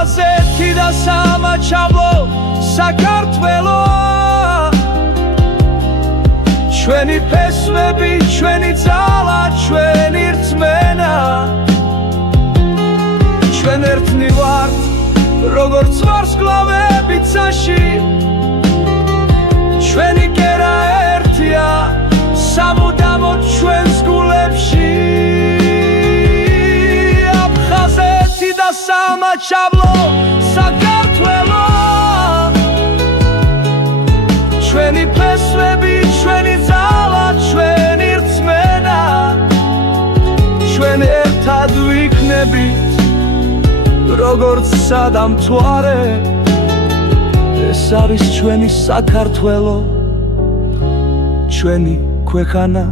აფხაზეთი და სამაჩაბლო საქართველო ჩვენი ფესვები, ჩვენი ძალა, ჩვენი რწმენა ჩვენ ერთნი ვართ როგორც ვარსკვლავები ცაში ჩვენი კერა ერთია სამუდამოდ ჩვენს გულებში აფხაზეთი და სამაჩაბლო საქართველო ჩვენი ფესვები, ჩვენი ძალა, ჩვენი რწმენა ჩვენ ერთად ვიქნებით როგორც სადამთვარე ეს არის ჩვენი საქართველო ჩვენი ქვეყანა